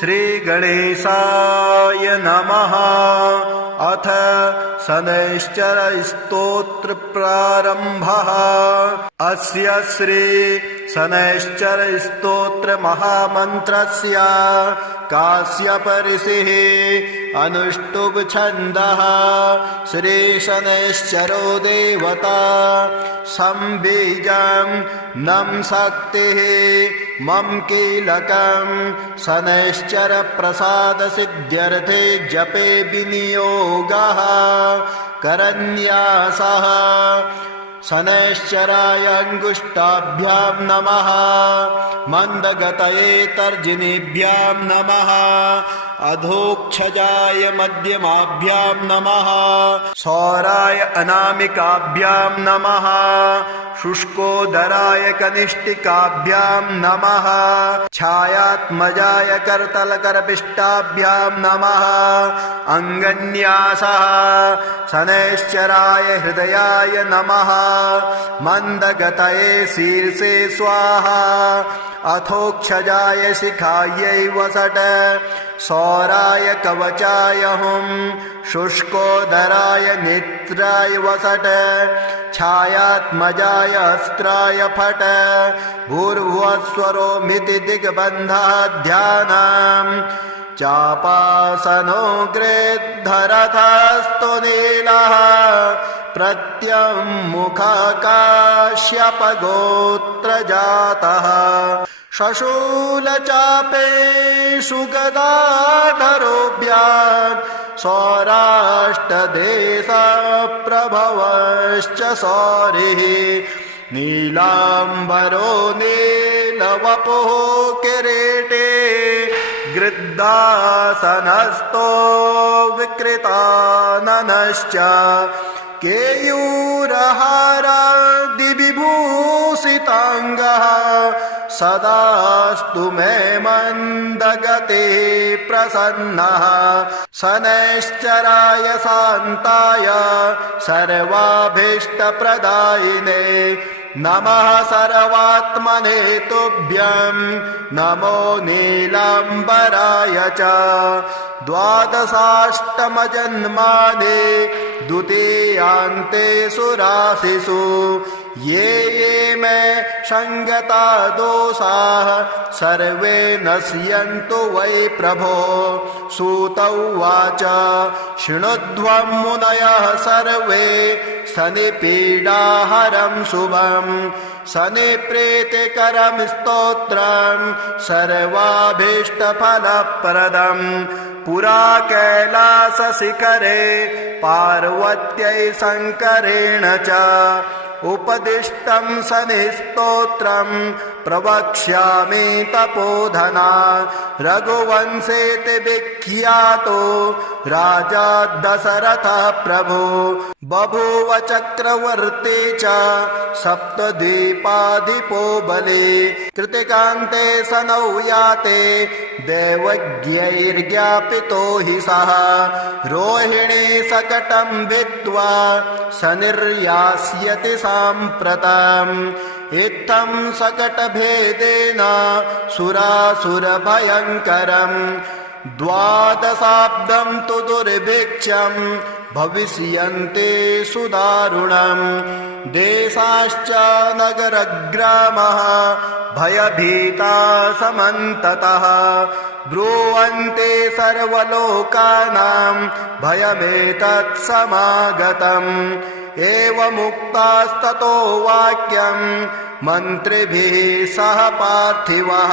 श्रीगणेशाय नमः। अथ शनैश्चरस्तोत्र प्रारम्भः। अस्य श्री शनैश्चरस्तोत्र महामन्त्रस्य काश्यप ऋषिः अनुष्टुप् छन्दः। श्री शनैश्चरो देवता संबीजं नम शक्तिः मम कीलकं शनैश्चर प्रसाद सिद्ध्यर्थे जपे विनियोगः करन्यासः। शनैश्चराय अंगुष्ठाभ्यां नमः। मंदगतये तर्जनीभ्यां नमः। अधोक्षजाय मध्यमाभ्यां नमः। सौराय अनामिकाभ्यां नमः। शुष्कोदराय कनिष्ठिकाभ्यां नमः। छायात्मजाय करतलकरपिष्टाभ्यां नमः। अंगन्यासः। शनैश्चराय हृदयाय नमः। मंदगतये शीर्षे स्वाहा। अथोक्षजाय शिखायै वसट। सौराय कवचाय हुं। शुष्कोदराय नेत्राय वसट। छायात्मजाय अस्त्राय फट। भूर्भुवस्वरोमिति दिग्बन्धः ध्यानम्। चापासनो गृद्धरथस्तु नीलः। प्रत्यङ्मुखकाश्यपगोत्रजातः। शशूलचापेषु गदाधरोऽभ्यां। सौराष्ट्रदेशप्रभवश्च सौरिः। नीलाम्बरो नीलवपुः किरीटे। गृध्रासनस्थो विकृताननश्च। केयूरहारादिविभूषिताङ्गः। सदास्तु मे मन्दगते प्रसन्नः। शनैश्चराय शान्ताय सर्वाभीष्टप्रदायिने नमः। सर्वात्मने तुभ्यं नमो नीलाम्बराय च। द्वादशाष्टमजन्मानि द्वितीयान्तेषु राशिषु। ये ये मे संगता दोषाः सर्वे नश्यन्तु वै प्रभो। सूत उवाच शृणुध्वं मुनयः सर्वे शनिपीडाहरं शुभं। शनिप्रीतिकरं स्तोत्रं सर्वाभीष्टफलप्रदम्। पुरा कैलासशिखरे पार्वत्यै शङ्करेण च उपदिष्टं शनिस्तोत्रं प्रवक्ष्यामि तपोधना। रघुवंशेति विख्यातो राजा दशरथः प्रभु। बभूव चक्रवर्ती च सप्तद्वीपाधिपो बली। कृतिकान्ते शनौ याते दैवज्ञैर्ज्ञापितो हि सः। रोहिणी शकटं भित्त्वा शनिर्यास्यति साम्प्रतम्। इत्थं शकटभेदेन सुरासुरभयङ्करम्। द्वादशाब्दं तु दुर्भिक्षं भविष्यन्ति सुदारुणम्। देशाश्च नगरग्रामः भयभीता समन्ततः। ब्रुवन्ति सर्वलोकानां भयमेतत् समागतम्। एवमुक्तास्ततो वाक्यं मन्त्रिभिः सह पार्थिवः।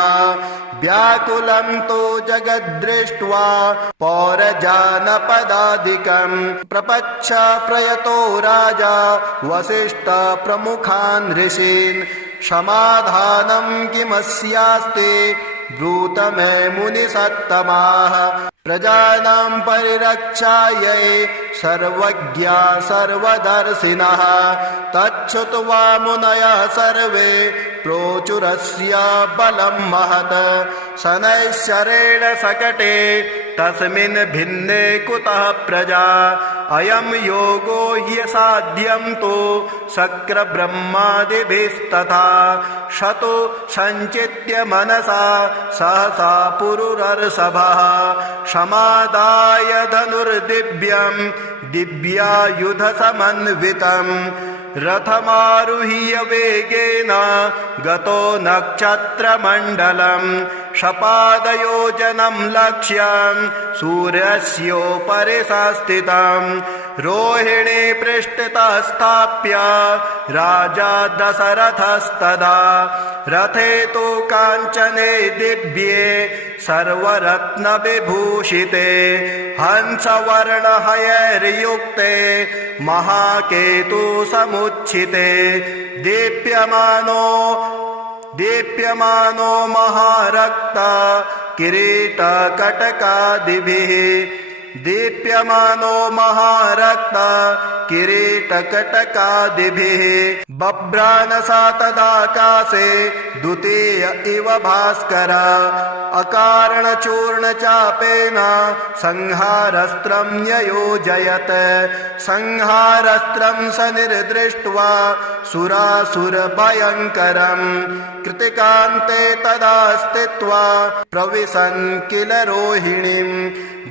व्याकुलं तु जगद्दृष्ट्वा पौरजानपदादिकं। प्रपच्छ प्रयतो राजा वसिष्ठ प्रमुखान् ऋषीन्। समाधानं किमस्यास्ति ब्रूत मे मुनिसत्तमाः। प्रजानां परिरक्षायै सर्वज्ञा सर्वदर्शिनः तच्छ्रुत्वा मुनयः सर्वे प्रोचुरस्य बलं महत् शनैश्चरेण सकटे तस्मिन् भिन्ने कुतः प्रजा अयं योगो ह्यसाध्यं तु शक्रब्रह्मादिभिस्तथा शतो सञ्चित्य मनसा सहसा पुरुरर्षभः समादाय धनुर्दिव्यं दिव्यायुधसमन्वितं रथमारुह्य वेगेन गतो नक्षत्रमण्डलं शपादयोजनं लक्ष्यं सूर्यस्योपरि संस्थितं रोहिणी पृष्ठतः स्थाप्य राजा दशरथस्तदा रथे तु काञ्चने दिव्ये सर्वरत्नविभूषिते हंसवर्णहयैर्युक्ते महाकेतु समुच्छिते दीप्यमानो महारक्ता किरीटकटकादिभिः दीप्यमानो महारक्ता किरीटकटकादिभिः बभ्रानसा तदाकाशे द्वितीय इव भास्कर अकारणचूर्णचापेन संहारस्त्रं न्ययोजयत् संहारस्त्रं स निर्दृष्ट्वा सुरासुरभयङ्करं कृतिकान्ते तदा स्थित्वा प्रविशन् किल रोहिणीं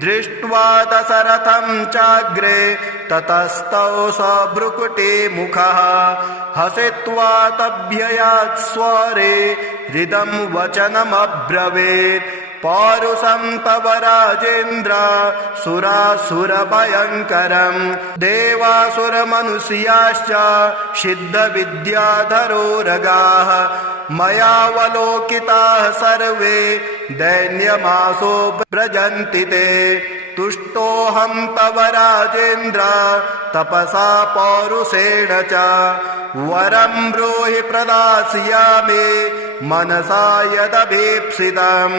दृष्ट्वा दशरथं चाग्रे ततस्तौ स भ्रुकुटी मुखः हसित्वा तभ्ययात् स्वरे हृदं वचनमब्रवीत् पौरुषं तव राजेन्द्र सुरासुरभयङ्करं देवासुरमनुष्याश्च सिद्धविद्याधरोरगाः मयावलोकिताः सर्वे दैन्यमासो व्रजन्ति ते तुष्टोऽहं तव राजेन्द्र तपसा पौरुषेण च वरं ब्रूहि प्रदास्यामि मनसा यदभीप्सितं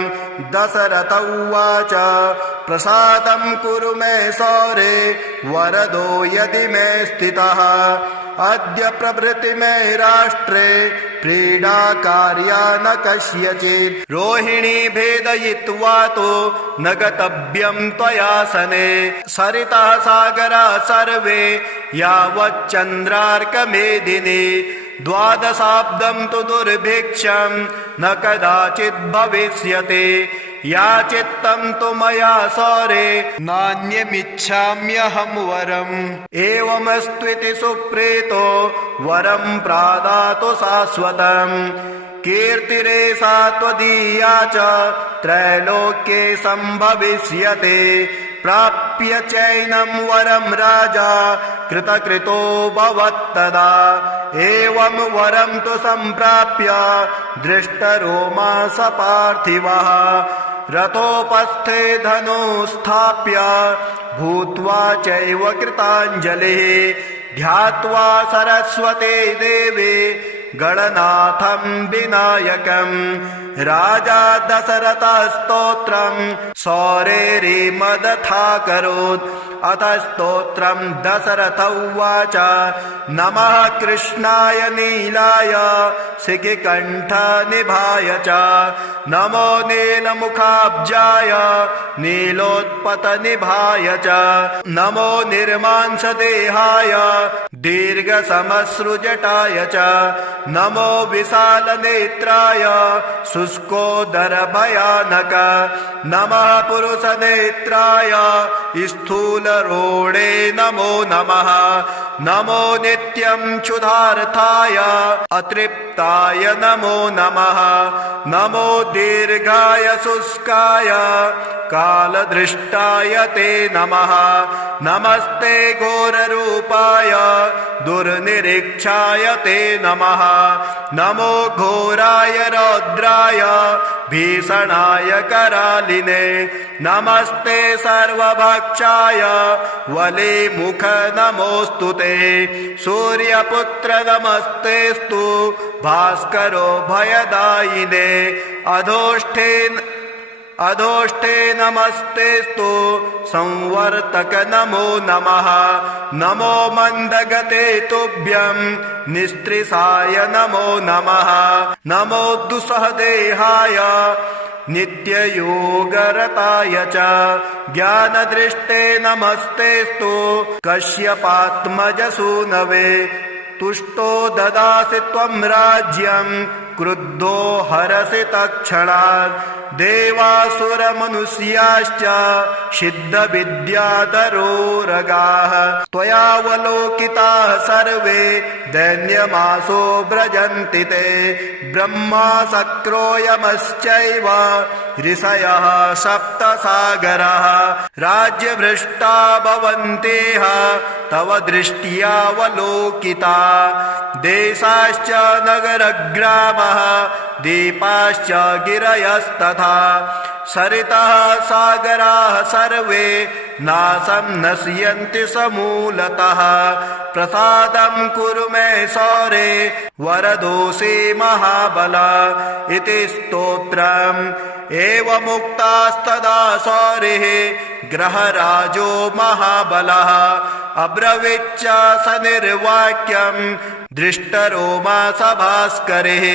दशरथ उवाच प्रसादं कुरु मे सौरे वरदो यदि मे स्थितः अद्य प्रभृति मे राष्ट्रे प्रीडा कार्या न कस्यचित् रोहिणी भेदयित्वा तो न गतव्यं त्वया सने सरितः सागरा सर्वे यावच्चन्द्रार्कमेदिनी द्वादशाब्दं तु दुर्भिक्षं न कदाचित् भविष्यति याचित्तं तु मया सौरे नान्यमिच्छाम्यहं वरम् एवमस्त्विति सुप्रीतो वरं प्रादातु शाश्वतम् कीर्तिरेषा त्वदीया च त्रैलोक्ये सम्भविष्यते प्राप्य चैनं वरं राजा कृतकृतो भवत्तदा एवं वरं तु सम्प्राप्य दृष्टरोमा स पार्थिवः रथोपस्थे धनुस्थाप्य भूत्वा चैव कृताञ्जलिः ध्यात्वा सरस्वते देवे गणनाथं विनायकं राजा दशरथस्तोत्रं सौरेरिमदथाकरोत् अथ स्तोत्रं दशरथ उवाच नमः कृष्णाय नीलाय शिखिकण्ठनिभाय च नमो नीलमुखाब्जाय नीलोत्पतनिभाय च नमो निर्मांसदेहाय दीर्घसमश्रुजटाय च नमो विशालनेत्राय शुष्कोदरभयानक नमः पुरुषनेत्राय स्थूलरोणे नमो नमः नमो नित्यं क्षुधार्थाय अतृप्ताय नमो नमः नमो दीर्घाय शुष्काय कालदृष्टाय ते नमः नमस्ते घोररूपाय दुर्निरीक्षाय ते नमः नमो घोराय रौद्राय भीषणाय करालिने नमस्ते सर्वभक्षाय वलिमुख नमोऽस्तु ते सूर्यपुत्र नमस्तेस्तु भास्करो भयदायिने अधोष्ठे नमस्तेस्तु संवर्तक नमो नमः। नमो मन्दगते तुभ्यं निस्त्रिसाय नमो नमः। नमो दुस्सहदेहाय नित्ययोगरताय च ज्ञानदृष्टे नमस्तेस्तु कश्यपात्मजसूनवे। तुष्टो ददासि त्वं राज्यं क्रुद्धो हरसि तत्क्षणात्। देवासुरमनुष्याश्च सिद्धविद्याधरोरगाः त्वयावलोकिताः सर्वे दैन्यमासो व्रजन्ति ते। ब्रह्मा शक्रो यमश्चैव ऋषयः सप्तसागराः राज्यभ्रष्टा भवन्तेह तव दृष्ट्यावलोकिता। देशाश्च नगरग्रामः दीपाश्च गिरयस्तथा सरितः सागराः सर्वे नाशं नश्यन्ति समूलतः। प्रसादं कुरु मे सौरे वरदोषे महाबल इति स्तोत्रम्। एवमुक्तास्तदा सौरिः ग्रहराजो महाबलः अब्रवीच्च सनिर्वाक्यं दृष्टरोमा सभास्करिः।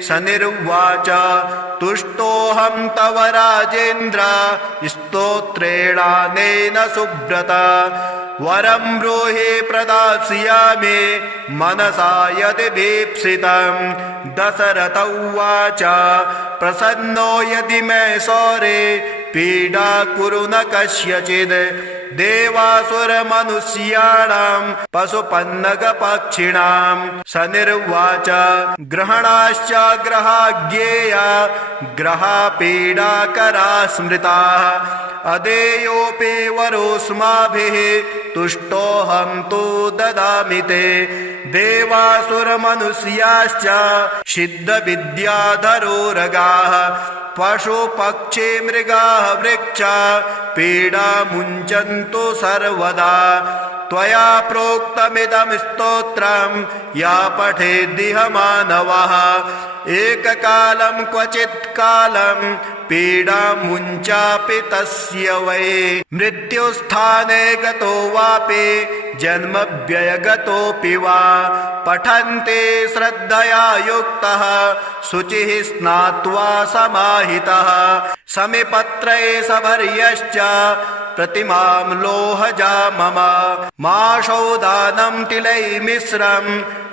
सनिर्वाच तुष्टोऽहं तव राजेन्द्र स्तोत्रेणानेन सुब्रत। वरं ब्रूहि प्रदास्यामि मनसा यदि भीप्सितं। दशरथ उवाच प्रसन्नो यदि मे सौरे पीडा कुरु न कस्यचित्। देवासुरमनुष्याणां पशुपन्नगपक्षिणां। सनिर्वाच ग्रहणाश्च ग्रहाज्ञेया ग्रहापीडाकरा स्मृताः। अदेयोऽपि वरोऽस्माभिः तुष्टोऽहं तु ददामि ते। देवासुरमनुष्याश्च सिद्धविद्याधरोरगाः पशुपक्षी मृगाः वृक्षा पीडा मुञ्चन्तु सर्वदा। त्वया प्रोक्तमिदं स्तोत्रं या पठेद्दिह मानवः। एककालं क्वचित् कालं पीडा मुञ्चापि तस्य वै। मृत्युस्थाने गतो वापि जन्मव्ययगतोऽपि वा। पठन्ते श्रद्धया युक्तः शुचिः स्नात्वा समाहितः। समिपत्रे सभर्यश्च प्रतिमां लोहजा मम। माशौदानं तिलैर्मिश्रं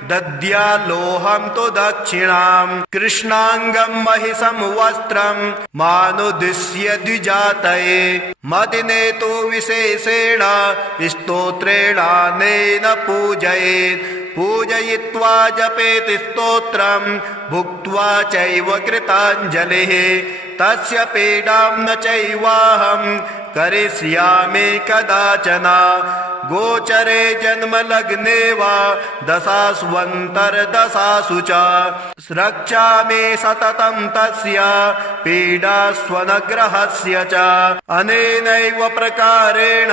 दद्याल्लोहं तु दक्षिणाम्। कृष्णाङ्गं महिषं वस्त्रं मानुदिश्य द्विजातये। मदिने तु विशेषेण स्तोत्रेणानेन पूजयेत्। पूजयित्वा जपेत् स्तोत्रं भुक्त्वा चैव कृताञ्जलिः। तस्य पीडां न चैवाहं करिष्यामि कदाचन। गोचरे जन्मलग्ने वा दशास्वन्तर्दशासु च। रक्षामि सततं तस्य पीडास्वनग्रहस्य च। अनेनैव प्रकारेण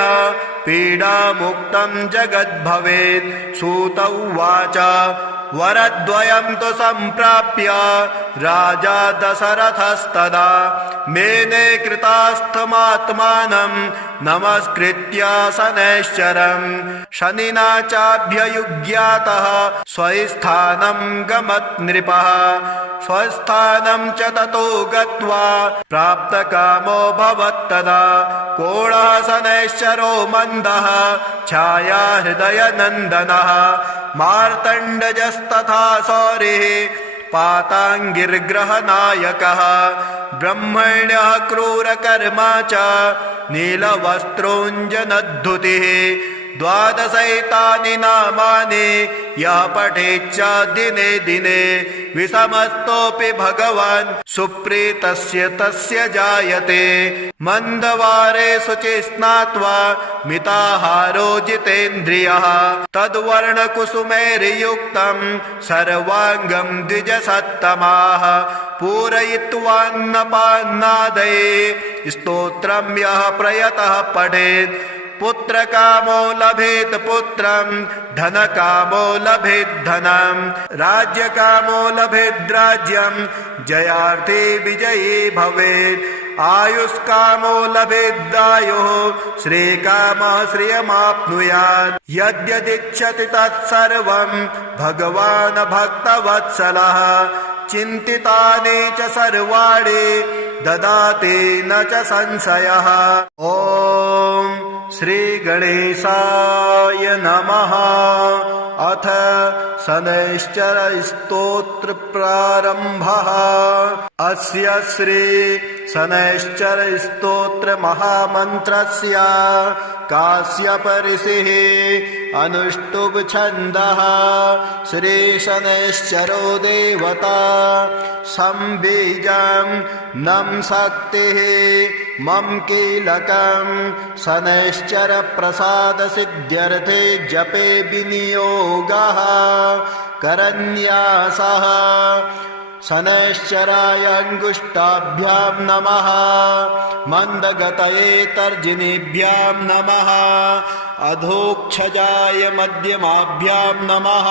पीडामुक्तं जगद्भवेत्। सूत उवाच वरद्वयं तु सम्प्राप्य राजा दशरथस्तदा। मेने कृतास्थमात्मानं नमस्कृत्य शनैश्चरम्। शनिना चाभ्ययुज्ञातः स्वस्थानं गमत् नृपः। स्वस्थानं च ततो गत्वा प्राप्तकामो भवत्तदा। कोणः शनैश्चरो मन्दः छाया हृदयनन्दनः। मार्तण्डजस्तथा सौरिः पाताङ्गिर्ग्रहनायकः। ब्रह्मण्यः क्रूरकर्मा च नीलवस्त्रोऽञ्जनद्धुतिः। द्वादशैतानि नामानि यः पठेच्च दिने दिने। विषमस्तोऽपि भगवान् सुप्रीतस्य तस्य जायते। मन्दवारे शुचि स्नात्वा मिताहारो जितेन्द्रियः। तद्वर्णकुसुमैर्युक्तं सर्वाङ्गं द्विजसत्तमाः। पूरयित्वान्नपान्नादये स्तोत्रं यः प्रयतः पठेत्। पुत्रकामो लभेत् पुत्रं धनकामो लभेत् धनं। राज्यकामो लभेत् राज्यं जयार्थी विजयी भवेत्। आयुष्कामो लभेदायुः श्रीकामः श्रियमाप्नुयात् यद्यदिच्छति तत्सर्वं भगवान् भक्तवत्सलः चिन्तितानि च सर्वाणि ददाति न च संशयः। ॐ श्रीगणेशाय नमः। अथ शनैश्चर स्तोत्र प्रारम्भः। अस्य श्री शनैश्चर स्तोत्र महामन्त्रस्य काश्यप ऋषिः अनुष्टुप् छन्दः। श्री शनैश्चरो देवता संबीजं नं शक्तिः मम कीलकं शनैश्चर प्रसाद सिद्ध्यर्थे जपे विनियोगः करन्यासः। शनैश्चराय अंगुष्ठाभ्यां नमः। मंदगतये तर्जनीभ्यां नमः। अधोक्षजाय मध्यमाभ्यां नमः।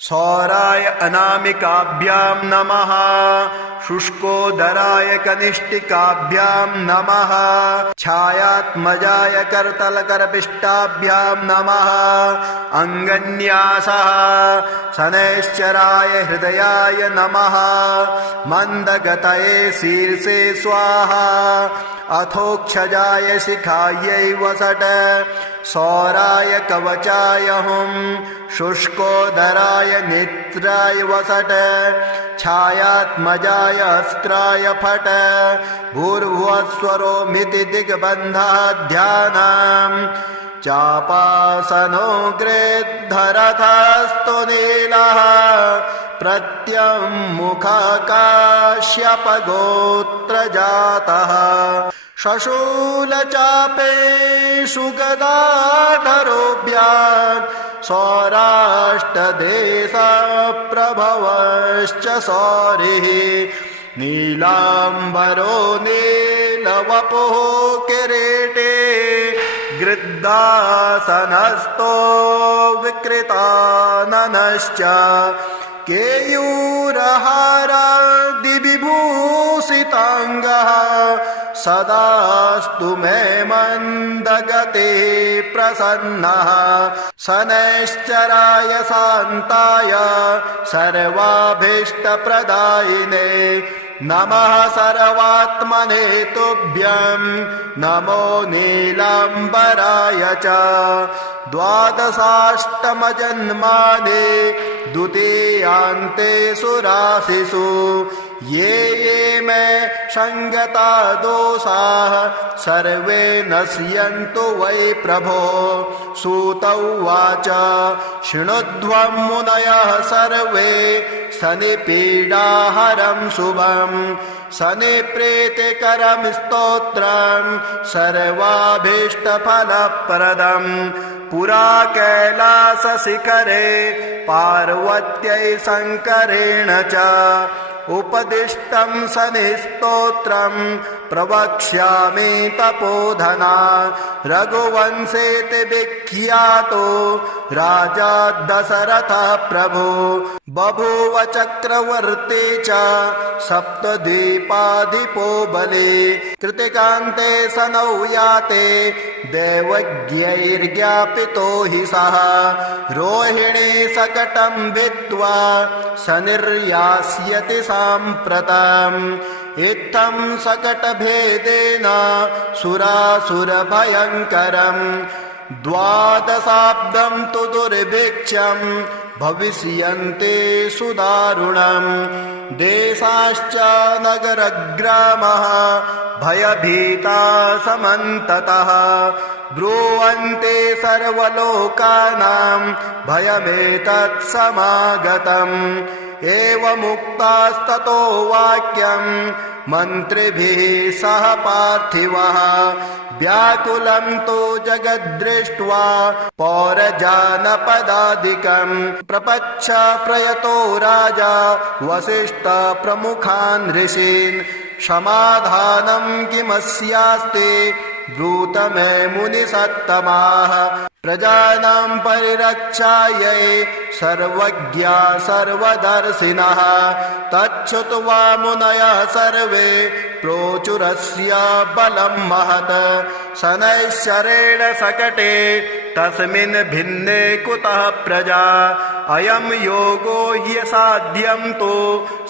सौराय अनामिकाभ्यां नमः। शुष्कोदराय कनिष्ठिकाभ्यां नमः। छायात्मजाय करतलकरपिष्टाभ्यां नमः। अंगन्यासः। शनैश्चराय हृदयाय नमः। मंदगतये शीर्षे स्वाहा। अथोक्षजाय शिखायै वसट। सौराय कवचाय हुं। शुष्कोदराय नेत्राय वसट। छायात्मजाय अस्त्राय फट। भूर्भुवस्वरोमिति दिग्बन्धः ध्यानम्। चापासनो गृद्धरथस्तु नीलः। प्रत्यङ्मुखकाश्यपगोत्रजातः। शशूलचापेषु गदाधरोऽभ्याम्। सौराष्ट्रदेशप्रभवश्च सौरिः। नीलाम्बरो नीलवपुः किरीटे। गृद्धासनस्थो विकृताननश्च। केयूरहारादिविभूषिताङ्गः। सदास्तु मे मन्दगते प्रसन्नः। शनैश्चराय शान्ताय सर्वाभीष्टप्रदायिने नमः सर्वात्मने तुभ्यं। नमो नीलाम्बराय च। द्वादशाष्टमजन्मानि द्वितीयान्तेषु राशिषु। ये मे संगता दोषाः सर्वे नश्यन्तु वै प्रभो। सूत उवाच शृणुध्वं मुनयः सर्वे शनिपीडाहरं शुभम्। शनिप्रीतिकरं स्तोत्रं सर्वाभीष्टफलप्रदम्। पुरा कैलासशिखरे पार्वत्यै शङ्करेण च उपदिष्टं शनिस्तोत्रं प्रवक्ष्यामि तपोधना। रघुवंशेति विख्यातो राजा दशरथः प्रभु। बभूव चक्रवर्ती च सप्तद्वीपाधिपो बली। कृतिकान्ते शनौ याते दैवज्ञैर्ज्ञापितो हि सः। रोहिणी शकटं भित्त्वा शनिर्यास्यति साम्प्रतम्। इत्थं शकटभेदेन सुरासुरभयङ्करम्। द्वादशाब्दं तु दुर्भिक्षं भविष्यन्ति सुदारुणम्। देशाश्च नगरग्रामः भयभीता समन्ततः। ब्रुवन्ते सर्वलोकानां भयमेतत् समागतम्। एवमुक्तास्ततो वाक्यं मन्त्रिभिः सह पार्थिवः। व्याकुलं तु जगद्दृष्ट्वा पौरजानपदादिकम्। प्रपच्छ प्रयतो राजा वसिष्ठ प्रमुखान् ऋषीन्। समाधानं किमस्यास्ति ब्रूत मे मुनिसत्तमाः प्रजानां परिरक्षायै सर्वज्ञा सर्वदर्शिनः तच्छ्रुत्वा मुनयः सर्वे प्रोचुरस्य बलं महत् शनैश्चरेण सकटे तस्मिन् भिन्ने कुतः प्रजा अयं योगो ह्यसाध्यं तु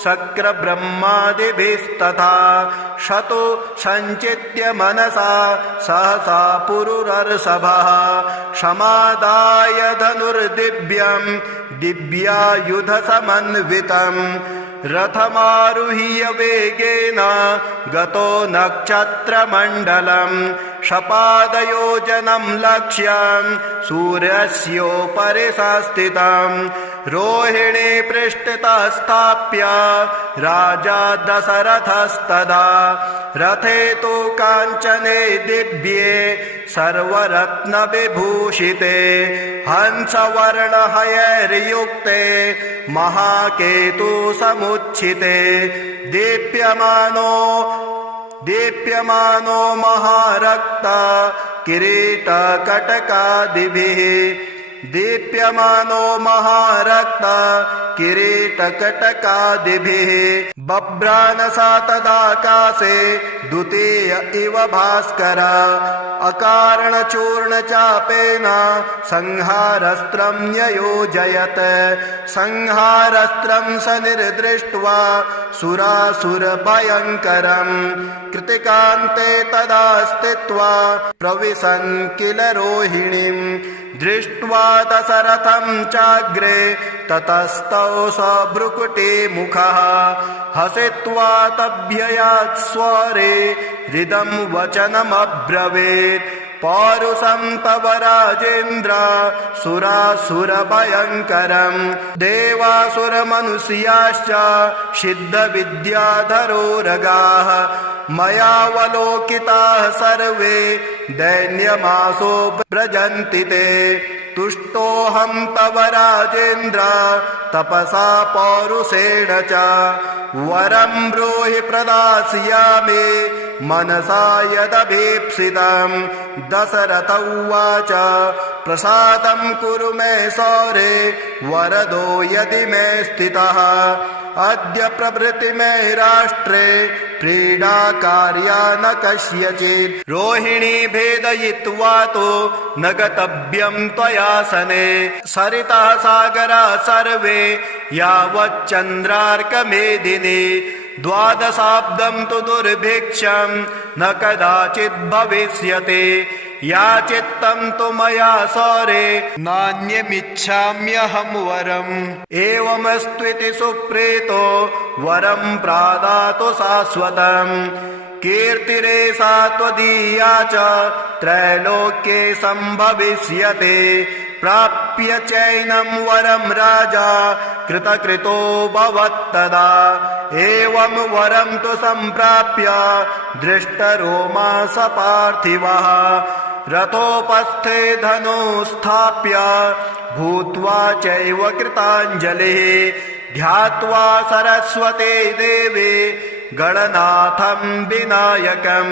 शक्रब्रह्मादिभिस्तथा शतो सञ्चित्य मनसा सहसा पुरुरर्षभः समादाय धनुर्दिव्यं दिव्यायुधसमन्वितं रथमारुह्य वेगेन गतो नक्षत्रमण्डलं शपादयोजनं लक्ष्यं सूर्यस्योपरि संस्थितं रोहिणी पृष्ठतः स्थाप्य राजा दशरथस्तदा रथे तु काञ्चने दिव्ये सर्वरत्नविभूषिते हंसवर्णहयैर्युक्ते महाकेतु समुच्छिते दीप्यमानो महारक्ता किरीटकटकादिभिः दीप्यमानो महारक्ता किरीटकटकादिभिः बभ्रानसा तदाकाशे द्वितीय इव भास्कर अकारणचूर्णचापेन संहारस्त्रं न्ययोजयत् संहारस्त्रं स निर्दृष्ट्वा सुरासुरभयङ्करम् कृतिकान्ते तदा स्थित्वा प्रविशन् किल रोहिणीम् दृष्ट्वा दशरथं चाग्रे ततस्तौ स भ्रुकुटी मुखः हसित्वा तभ्ययात् स्वरे हृदं वचनमब्रवीत् पौरुषं तव राजेन्द्र सुरासुरभयङ्करं देवासुरमनुष्याश्च सिद्धविद्याधरोरगाः मयावलोकिताः सर्वे दैन्यमासो व्रजन्ति ते तुष्टोऽहं तव राजेन्द्र तपसा पौरुषेण च वरं ब्रूहि प्रदास्यामि मनसा यदभीप्सितं दशरथ उवाच प्रसादं कुरु मे सौरे वरदो यदि मे स्थितः अद्य प्रभृति मे राष्ट्रे क्रीडा कार्या न कस्यचित् रोहिणी भेदयित्वा तो न गतव्यं त्वया सने सरितः सागरा सर्वे यावच्चन्द्रार्कमेदिनी द्वादशाब्दं तु दुर्भिक्षं न कदाचित् भविष्यति याचित्तं तु मया सौरे नान्यमिच्छाम्यहं वरम् एवमस्त्विति सुप्रीतो वरं प्रादातु शाश्वतम् कीर्तिरेषा त्वदीया च त्रैलोक्ये सम्भविष्यते प्राप्य चैनं वरं राजा कृतकृतो भवत्तदा एवं वरं तु सम्प्राप्य दृष्टरोमा स पार्थिवः रथोपस्थे धनुस्थाप्य भूत्वा चैव कृताञ्जलिः ध्यात्वा सरस्वती देवी गणनाथं विनायकं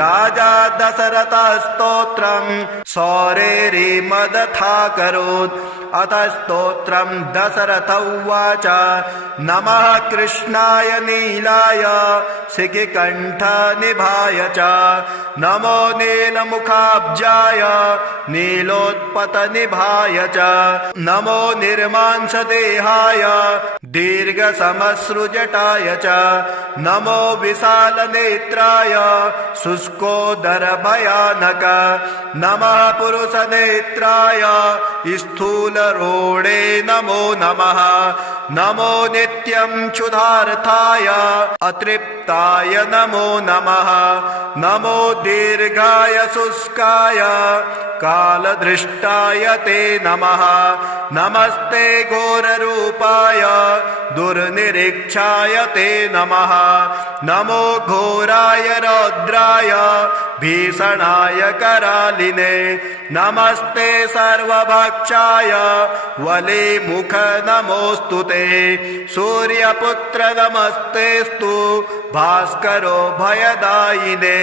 राजा दशरथस्तोत्रं सौरेरिमदथाकरोत् अथ स्तोत्रं दशरथ उवाच नमः कृष्णाय नीलाय शिखिकण्ठनिभाय च नमो नीलमुखाब्जाय नीलोत्पतनिभाय च नमो निर्मांसदेहाय दीर्घसमश्रुजटाय च नमो विशालनेत्राय शुष्कोदरभयानक नमः पुरुषनेत्राय स्थूलरोणे नमो नमः नमो नित्यं क्षुधार्थाय अतृप्ताय नमो नमः नमो दीर्घाय शुष्काय कालदृष्टाय ते नमः नमस्ते घोररूपाय दुर्निरीक्षाय ते नमः नमो घोराय रौद्राय भीषणाय करालिने नमस्ते सर्वभक्षाय वलिमुख नमोऽस्तु ते सूर्यपुत्र नमस्तेस्तु भास्करो भयदायिने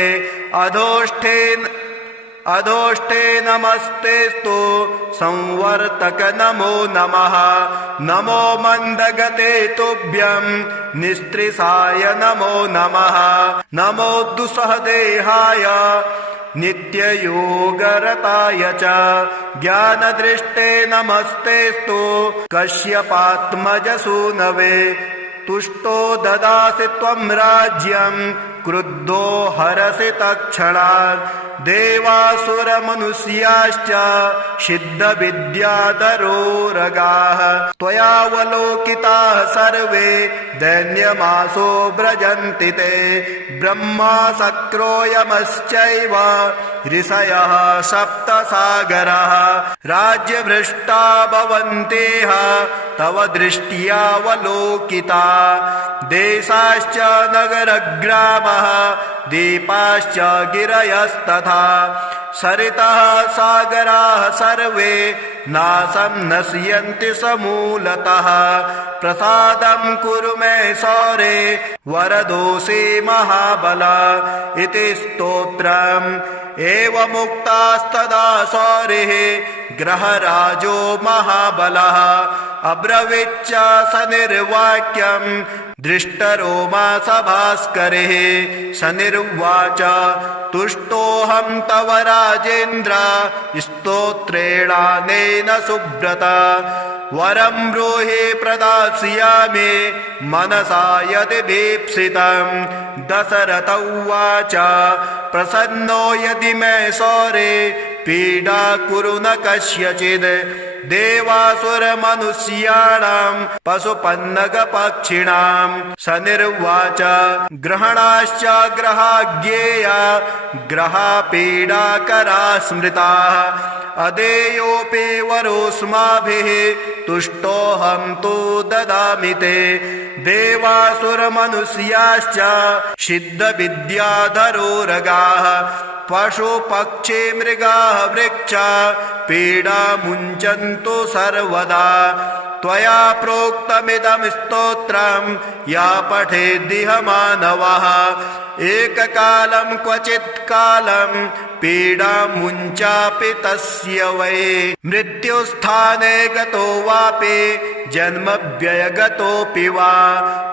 अधोष्ठे नमस्तेस्तु संवर्तक नमो नमः नमो मन्दगते तुभ्यं निस्त्रिसाय नमो नमः नमो दुस्सहदेहाय नित्ययोगरताय च ज्ञानदृष्टे नमस्तेस्तु कश्यपात्मजसूनवे तुष्टो ददासि त्वं राज्यं क्रुद्धो हरसि तत्क्षणात् देवासुरमनुष्याश्च सिद्धविद्याधरोरगाः त्वयावलोकिताः सर्वे दैन्यमासो व्रजन्ति ते ब्रह्मा शक्रो यमश्चैव ऋषयः सप्तसागराः राज्यभ्रष्टा भवन्तेह तव दृष्ट्यावलोकिता देशाश्च नगरग्रामः दीपाश्च गिरयस्तथा सरितः सागराः सर्वे नाशं नश्यन्ति समूलतः प्रसादं कुरु मे सौरे वरदोषे महाबल इति स्तोत्रम् एवमुक्तास्तदा सौरिः ग्रहराजो महाबलः अब्रवीच्च स निर्वाक्यं दृष्टरोमा सभास्करिः स निर्वाच तुष्टोऽहं तव राजेन्द्र स्तोत्रेणानेन सुब्रत वरं ब्रूहि प्रदास्यामि मनसा यदि भीप्सितं दशरथ उवाच प्रसन्नो यदि मे सौरे पीडा कुरु न कस्यचिद् देवासुरमनुष्याणां पशुपन्नगपक्षिणां स निर्वाच ग्रहणाश्च ग्रहाज्ञेया ग्रहापीडाकरा स्मृताः अदेयोऽपि वरोऽस्माभिः तुष्टोऽहं तु ददामि ते देवासुरमनुष्याश्च सिद्धविद्याधरोरगाः पशुपक्षी मृगाः वृक्षा पीडा मुञ्चन्तु सर्वदा त्वया प्रोक्तमिदं स्तोत्रं या पठेद्दिह मानवः एककालं क्वचित् कालं पीडा मुञ्चापि तस्य वै मृत्युस्थाने गतो वापि जन्मव्ययगतोऽपि वा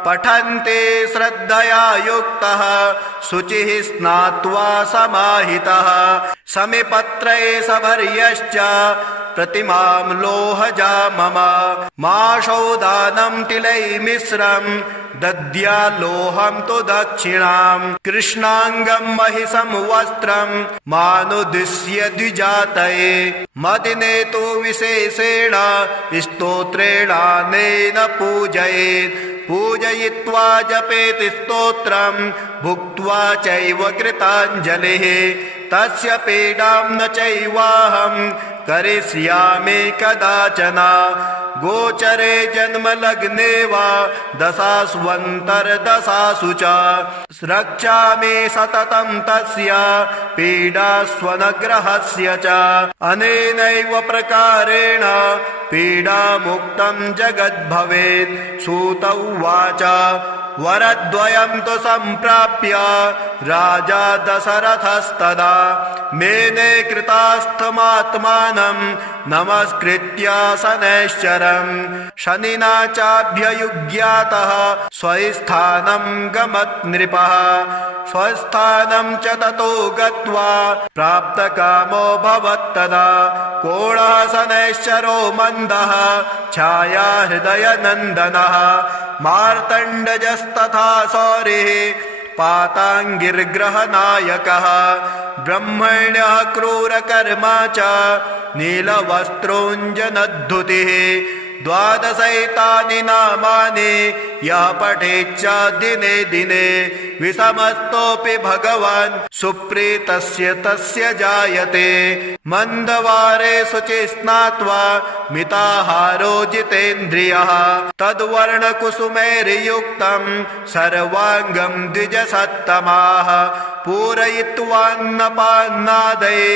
पठन्ते श्रद्धया युक्तः शुचिः स्नात्वा समाहितः समिपत्रे सभर्यश्च प्रतिमां लोहजा मम माशौदानं तिलैर्मिश्रं दद्याल्लोहं तु दक्षिणां कृष्णाङ्गं महिषं वस्त्रं मानुदिश्य द्विजातये मदिने तु विशेषेण स्तोत्रेणानेन पूजयेत् पूजयित्वा जपेत् स्तोत्रं भुक्त्वा चैव कृताञ्जलिः तस्य पीडां न चैवाहं करिष्यामि कदाचन गोचरे जन्मलग्ने वा दशास्वन्तर्दशासु च रक्षामि सततं तस्य पीडास्वनग्रहस्य च अनेनैव प्रकारेण पीडामुक्तं जगद्भवेत् सूत उवाच वरद्वयं तु सम्प्राप्य राजा दशरथस्तदा मेने कृतास्थमात्मानं नमस्कृत्य शनैश्चरं शनिना चाभ्ययुज्ञातः स्वस्थानं गमत् नृपः स्वस्थानं च ततो गत्वा प्राप्तकामो भवत्तदा कोणः शनैश्चरो मन्दः छाया हृदयनन्दनः मार्तण्डजस्तथा सौरिः पाताङ्गिर्ग्रहनायकः ब्रह्मण्यः क्रूरकर्मा च नीलवस्त्रोञ्जनद्धुतिः द्वादशैतानि नामानि यः पठेच्च दिने दिने विषमस्तोऽपि भगवान् सुप्रीतस्य तस्य जायते। मन्दवारे शुचि स्नात्वा मिताहारो जितेन्द्रियः तद्वर्णकुसुमैर्युक्तं सर्वाङ्गं द्विजसत्तमाः पूरयित्वान्नपान्नादये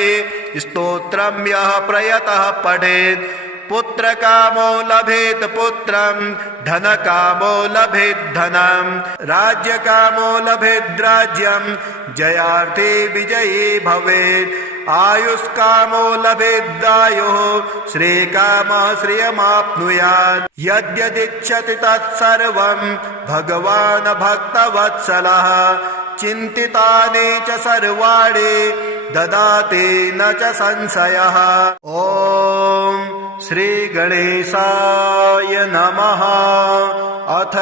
स्तोत्रं यः प्रयतः पठेत् पुत्रकामो लभेत् पुत्रं धनकामो लभेत् धनं राज्यकामो लभेत् राज्यं जयार्थे विजयी भवेत् आयुष्कामो लभेदायुः श्रीकामः श्रियमाप्नुयात् यद्यदिच्छति तत्सर्वं भगवान् भक्तवत्सलः चिन्तितानि च सर्वाणि ददाति न च संशयः। ॐ श्री गणेशाय नमः। अथ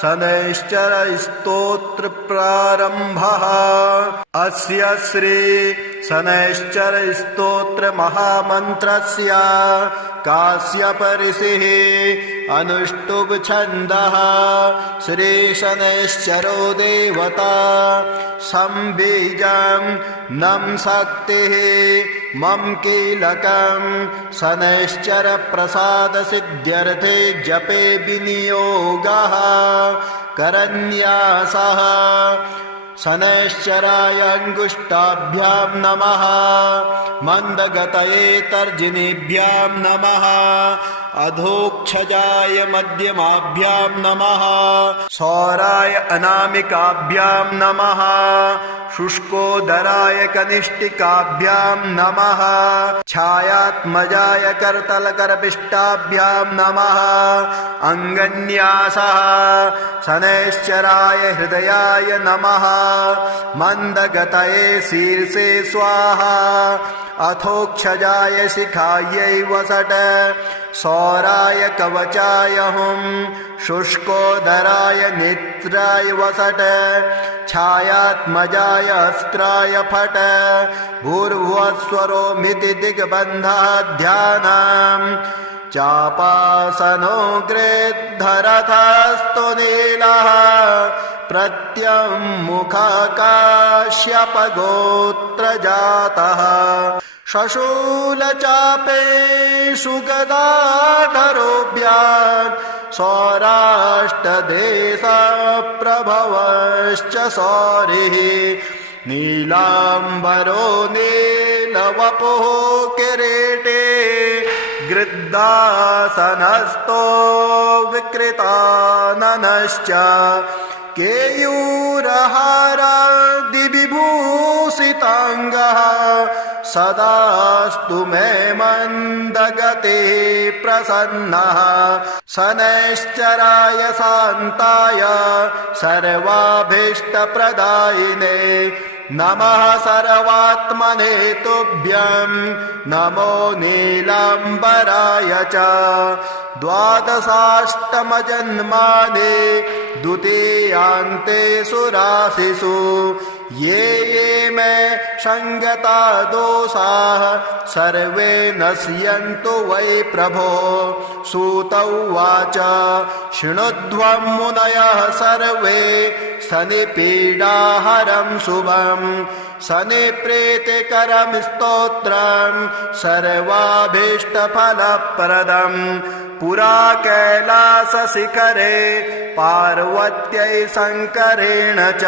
शनैश्चर स्तोत्र प्रारंभः। अस्य श्री शनैश्चर स्तोत्र महामन्त्रस्य काश्यप ऋषिः अनुष्टुप् छन्दः। श्री शनैश्चरो देवता संबीजं नं शक्तिः मम कीलकं शनैश्चर प्रसाद सिद्ध्यर्थे जपे विनियोगः करन्यासः। शनैश्चराय अंगुष्ठाभ्यां नमः मंदगतये तर्जनीभ्यां नमः अधोक्षजाय मध्यमाभ्यां नमः सौराय अनामिकाभ्यां नमः शुष्कोदराय कनिष्ठिकाभ्यां नमः छायात्मजाय करतलकरपिष्टाभ्यां नमः अंगन्यासः। शनैश्चराय हृदयाय नमः मंदगतये शीर्षे स्वाहा अथोक्षजाय शिखायै वसट सौराय कवचाय हुं शुष्कोदराय नेत्राय वसट छायात्मजाय अस्त्राय फट भूर्भुवस्वरो मिति दिग्बन्धः ध्यानम् चापासनो गृद्धरथस्तु नीलः प्रत्यङ्मुखकाश्यपगोत्रजातः शशूलचापेषु गदाधरोऽभ्याम् सौराष्ट्रदेशप्रभवश्च सौरिः नीलाम्बरो नीलवपुः किरीटे गृद्धासनस्थो विकृताननश्च केयूरहारादिविभूषिताङ्गः सदास्तु मे मन्दगते प्रसन्नः। शनैश्चराय शान्ताय सर्वाभीष्टप्रदायिने नमः सर्वात्मने तुभ्यं नमो नीलाम्बराय च। द्वादशाष्टमजन्मानि द्वितीयान्तेषु राशिषु ये ये मे संगता दोषाः सर्वे नश्यन्तु वै प्रभो। सूत उवाच शृणुध्वं मुनयः सर्वे शनिपीडाहरं शुभं शनिप्रीतिकरं स्तोत्रं सर्वाभीष्टफलप्रदं पुरा कैलासशिखरे पार्वत्यै शङ्करेण च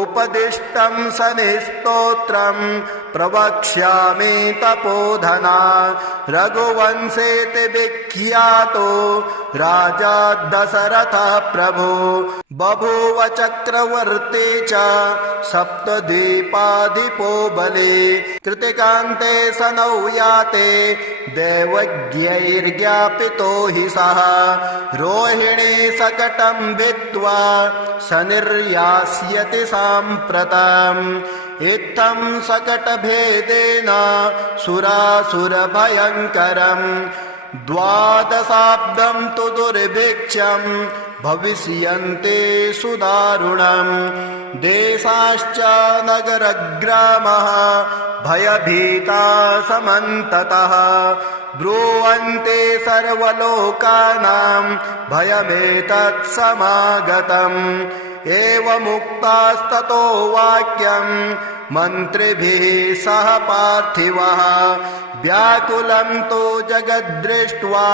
उपदिष्टं शनिस्तोत्रं प्रवक्ष्यामि तपोधना। रघुवंशेति विख्यातो राजा दशरथः प्रभु बभूव चक्रवर्ती च सप्तद्वीपाधिपो बली। कृतिकान्ते शनौ याते दैवज्ञैर्ज्ञापितो हि सः रोहिणी सकटं भित्त्वा शनिर्यास्यति साम्प्रतम्। इत्थं सकटभेदेन सुरासुरभयङ्करम् द्वादशाब्दं तु दुर्भिक्षं भविष्यन्ते सुदारुणम् देशाश्च नगरग्रामः भयभीता समन्ततः ब्रुवन्ते सर्वलोकानां भयमेतत् समागतम् एवमुक्तास्ततो वाक्यं मन्त्रिभिः सह पार्थिवः व्याकुलं तु जगद्दृष्ट्वा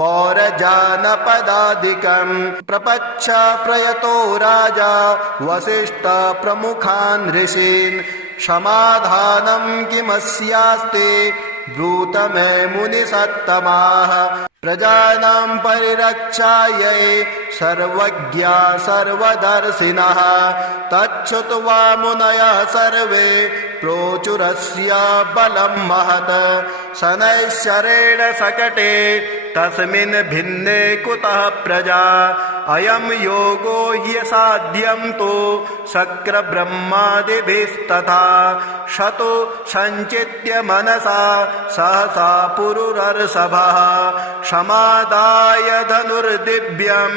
पौरजानपदादिकं प्रपच्छ प्रयतो राजा वसिष्ठ प्रमुखान् ऋषीन् समाधानं किमस्यास्ति ब्रूत मे मुनिसत्तमाः प्रजानां परिरक्षायै सर्वज्ञा सर्वदर्शिनः तच्छ्रुत्वा मुनयः सर्वे प्रोचुरस्य बलं महत् शनैश्चरेण सकटे तस्मिन् भिन्ने कुतः प्रजा अयं योगो ह्यसाध्यं तु शक्रब्रह्मादिभिस्तथा शतो सञ्चित्य मनसा सहसा पुरुरर्षभः समादाय धनुर्दिव्यं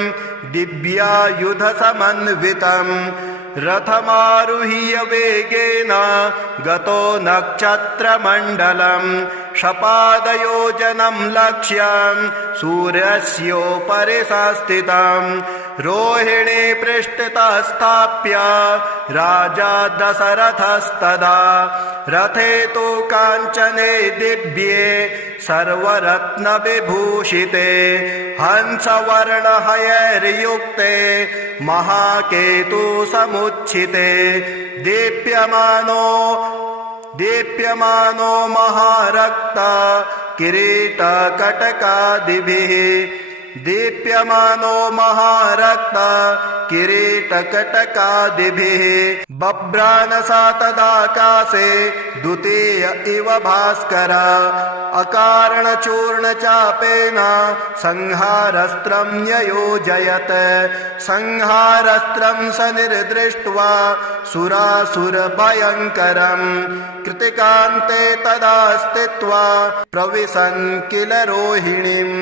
दिव्यायुधसमन्वितम् रथमारुह्य वेगेन गतो नक्षत्रमण्डलम् शपादयोजनं लक्ष्यं सूर्यस्योपरि संस्थितं रोहिणी पृष्ठतः स्थाप्य राजा दशरथस्तदा रथे तु काञ्चने दिव्ये सर्वरत्नविभूषिते हंसवर्णहयैर्युक्ते महाकेतु समुच्छिते दीप्यमानो महारक्ता किरीटकटकादिभिः दीप्यमानो महारक्ता किरीटकटकादिभिः बभ्रानसा तदाकाशे द्वितीय इव भास्कर अकारणचूर्णचापेन संहारस्त्रं न्ययोजयत् संहारस्त्रं स निर्दृष्ट्वा सुरासुरभयङ्करम् कृतिकान्ते तदा स्थित्वा प्रविशन् किल रोहिणीम्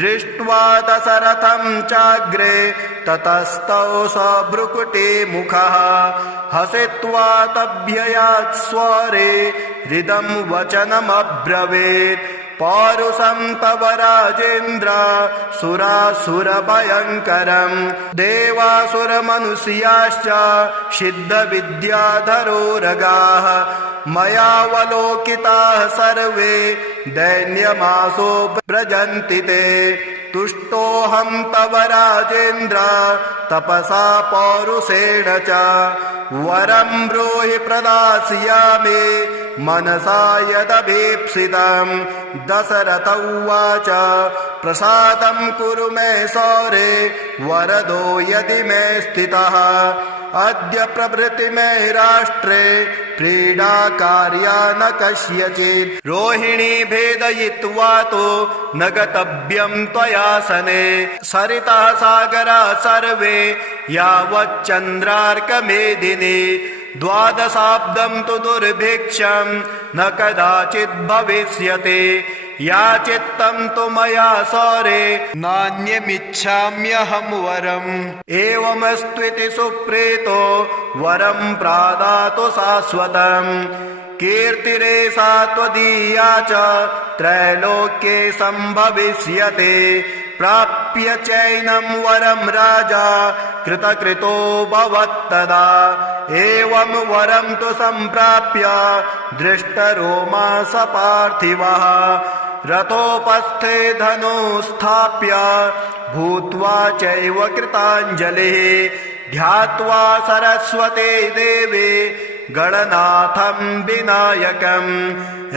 दृष्ट्वा दशरथं चाग्रे ततस्तौ स भ्रुकुटी मुखः हसित्वा तभ्ययात् स्वरे हृदं वचनमब्रवीत् पौरुषं तव राजेन्द्र सुरासुरभयङ्करम् देवासुरमनुष्याश्च सिद्धविद्याधरोरगाः मयावलोकिताः सर्वे दैन्यमासो व्रजन्ति ते तुष्टोऽहं तव राजेन्द्र तपसा पौरुषेण च वरं ब्रूहि प्रदास्यामि मनसा यदभीप्सितं दशरथ उवाच प्रसादं कुरु मे सौरे वरदो यदि मे स्थितः अद्य प्रभृति मे राष्ट्रे क्रीडा कार्या न कस्यचित् रोहिणी भेदयित्वा तो न गतव्यं त्वया सने सरितः सागरा सर्वे यावच्चन्द्रार्कमेदिनी द्वादशाब्दं तु दुर्भिक्षं न कदाचित् भविष्यति याचितं तु मया सौरे नान्यमिच्छाम्यहं वरम् एवमस्त्विति सुप्रीतो वरं प्रादातु शाश्वतम् कीर्तिरेषा त्वदीया च त्रैलोक्ये सम्भविष्यते प्राप्य चैनं वरं राजा कृतकृतो भवत्तदा एवं वरं तु सम्प्राप्य दृष्टरोमा स पार्थिवः रथोपस्थे धनुस्थाप्य भूत्वा चैव कृताञ्जलिः ध्यात्वा सरस्वते देवे गणनाथं विनायकम्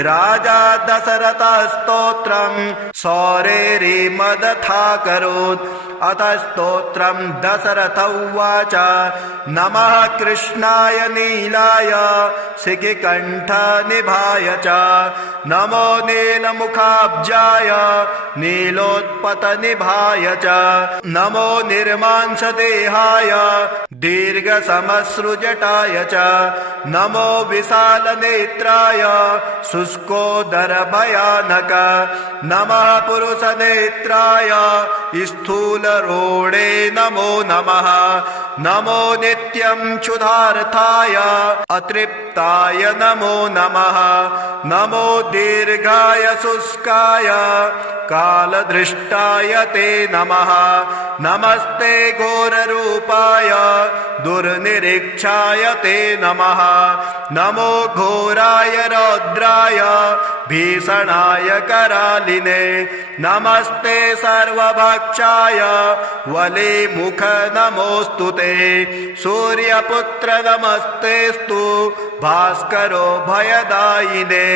राजा दशरथः स्तोत्रं सौरेरिमदथाकरोत् अथ स्तोत्रं दशरथ उवाच नमः कृष्णाय नीलाय शिखिकण्ठनिभाय च नमो नीलमुखाब्जाय नीलोत्पतनिभाय च नमो निर्मांसदेहाय दीर्घसमश्रुजटाय च नमो विशालनेत्राय शुष्कोदरभयानक नमः पुरुषनेत्राय स्थूल क्षुद्रोणे नमो नमः नमो नित्यं क्षुधार्थाय अतृप्ताय नमो नमः नमो दीर्घाय शुष्काय कालदृष्टाय ते नमः नमस्ते घोररूपाय दुर्निरीक्षाय ते नमः नमो घोराय रौद्राय भीषणाय करालिने नमस्ते सर्वभक्षाय वलिमुख नमोऽस्तु ते सूर्यपुत्र नमस्तेस्तु भास्करो भयदायिने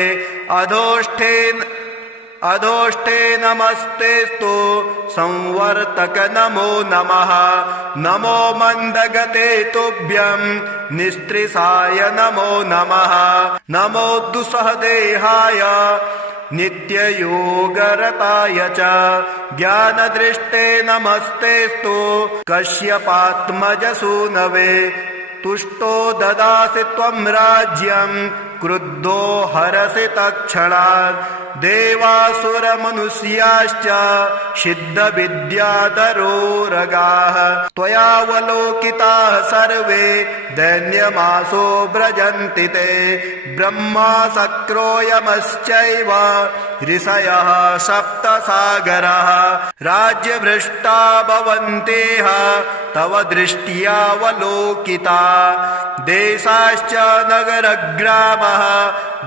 अधोष्ठे नमस्तेस्तु संवर्तक नमो नमः नमो मन्दगते तुभ्यं निस्त्रिसाय नमो नमः नमो दुस्सहदेहाय नित्ययोगरताय च ज्ञानदृष्टे नमस्तेस्तु कश्यपात्मजसूनवे तुष्टो ददासि त्वं राज्यं क्रुद्धो हरसि तत्क्षणात् देवासुरमनुष्याश्च सिद्धविद्याधरोरगाः त्वयावलोकिताः सर्वे दैन्यमासो व्रजन्ति ते ब्रह्मा शक्रो यमश्चैव ऋषयः सप्तसागराः राज्यभ्रष्टा भवन्तेह तव दृष्ट्यावलोकिता देशाश्च नगरग्रामः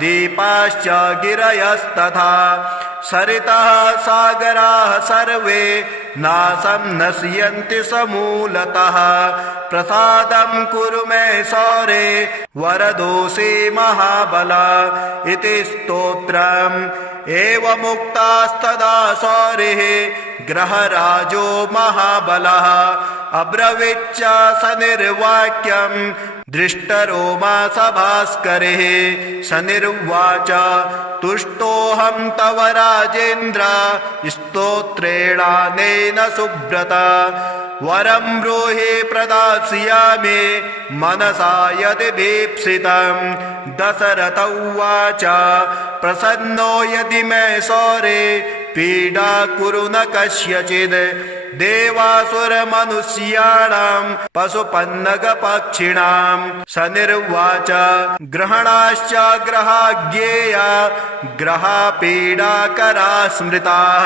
दीपाश्च गिरयस्तथा सरितः सागराः सर्वे नाशं नश्यन्ति समूलतः प्रसादं कुरु मे सौरे वरदोषे महाबल इति स्तोत्रम् एवमुक्तास्तदा सौरिः ग्रहराजो महाबलः अब्रवीच्च स निर्वाक्यं दृष्टरोमा सभास्करिः स निर्वाच तुष्टोऽहं तव राजेन्द्र स्तोत्रेणानेन सुब्रत वरं ब्रूहि प्रदास्यामि मनसा यदि भीप्सितं दशरथ उवाच प्रसन्नो यदि मे सौरे पीडा कुरु न कस्यचिद् देवासुरमनुष्याणां पशुपन्नगपक्षिणां स निर्वाच ग्रहणाश्च ग्रहाज्ञेया ग्रहापीडाकरा स्मृताः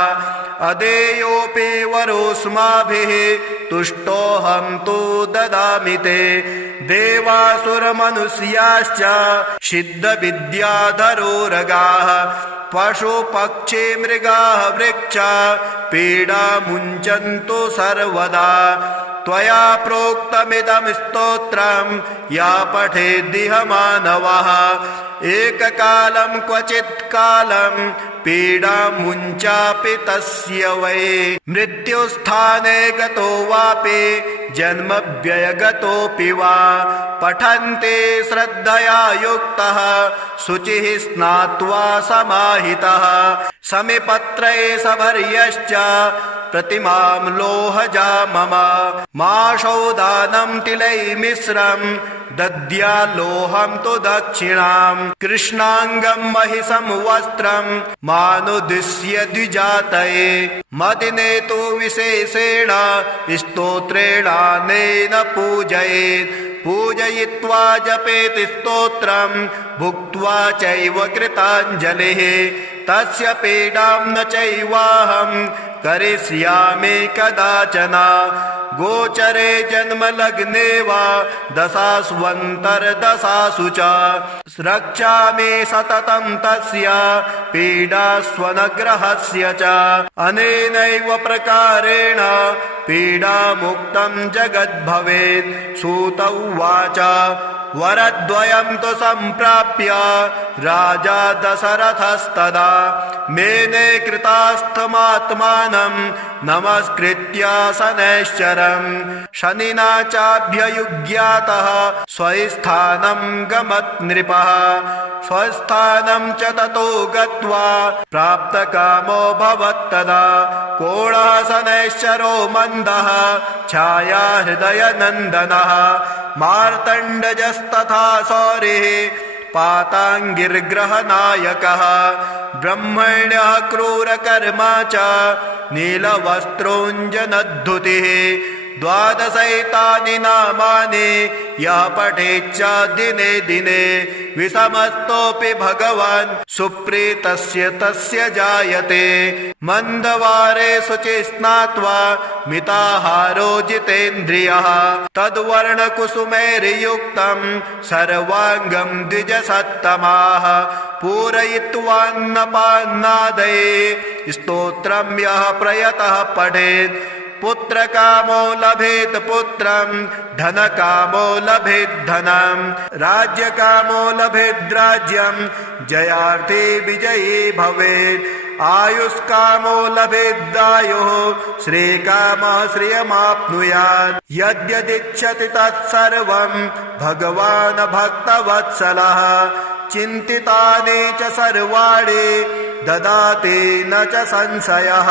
अदेयोऽपि वरोऽस्माभिः तुष्टोऽहं तु ददामि ते देवासुरमनुष्याश्च सिद्धविद्याधरोरगाः पशुपक्षी मृगाः वृक्षा पीडा मुञ्चन्तु सर्वदा त्वया प्रोक्तमिदं स्तोत्रं या पठेद्दिह मानवः एककालं क्वचित् कालं पीडा मुञ्चापि तस्य वै मृत्युस्थाने गतो वापि जन्मव्ययगतोऽपि वा पठन्ते श्रद्धया युक्तः शुचिः स्नात्वा समाहितः समिपत्रे सभर्यश्च प्रतिमां लोहजा मम माशौदानं तिलैर्मिश्रं दद्यालोहं तु दक्षिणां कृष्णाङ्गं महिषं वस्त्रं मानुदिश्य द्विजातये मदिने तु विशेषेण स्तोत्रेणानेन पूजयेत् पूजयित्वा जपेति स्तोत्रं भुक्त्वा चैव कृताञ्जलिः तस्य पीडां न चैवाहं करिष्यामि कदाचन गोचरे जन्मलग्ने वा दशास्वन्तर्दशासु च रक्षामि सततं तस्य पीडास्वनग्रहस्य च अनेनैव प्रकारेण पीडामुक्तं जगद्भवेत् सूत उवाच वरद्वयं तु सम्प्राप्य राजा दशरथस्तदा मेने कृतास्थमात्मानं नमस्कृत्य शनैश्चरं शनिना चाभ्ययुज्ञातः स्वस्थानं गमत् नृपः स्वस्थानं च ततो गत्वा प्राप्तकामो भवत्तदा कोणः शनैश्चरो मन्दः छाया हृदयनन्दनः मार्तण्डजस्तथा सौरिः पाताङ्गिर्ग्रहनायकः ब्रह्मण्यः क्रूरकर्मा च नीलवस्त्रोऽञ्जनद्धुतिः द्वादशैतानि नामानि यः पठेच्च दिने दिने विषमस्तोऽपि भगवान् सुप्रीतस्य तस्य जायते मन्दवारे शुचि स्नात्वा मिताहारो जितेन्द्रियः तद्वर्णकुसुमैर्युक्तं सर्वाङ्गं द्विजसत्तमाः पूरयित्वान्नपान्नादये स्तोत्रं यः प्रयतः पठेत् पुत्रकामो लभेत् पुत्रं धनकामो लभेत् धनं राज्यकामो लभेत् राज्यं जयार्थे विजयी भवेत् आयुष्कामो लभेदायुः श्रीकामः श्रियमाप्नुयात् यद्यदिच्छति तत्सर्वं भगवान् भक्तवत्सलः चिन्तितानि च सर्वाणि ददाति न च संशयः।